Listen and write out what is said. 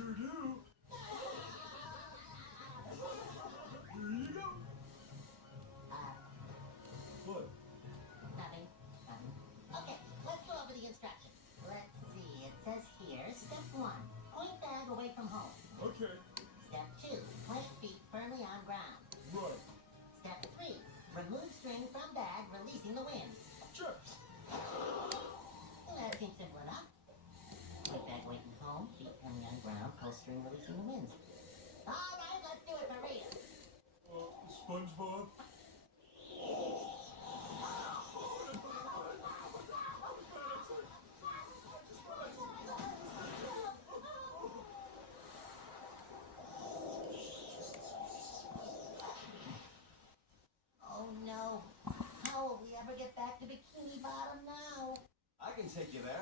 Sure do. Here you go. What? Nothing. Nothing. Okay, let's go over the instructions. Let's see. It says here, step 1, point bag away from home. Okay. Step 2, plant feet firmly on ground. Right. Step 3, remove string from bag, releasing the wind. Check. Well, that seems simple enough. Point bag away from home, feet firmly on ground, pull string, releasing the wind. All right, let's do it for real. SpongeBob? Oh no. How will we ever get back to Bikini Bottom now? I can take you there.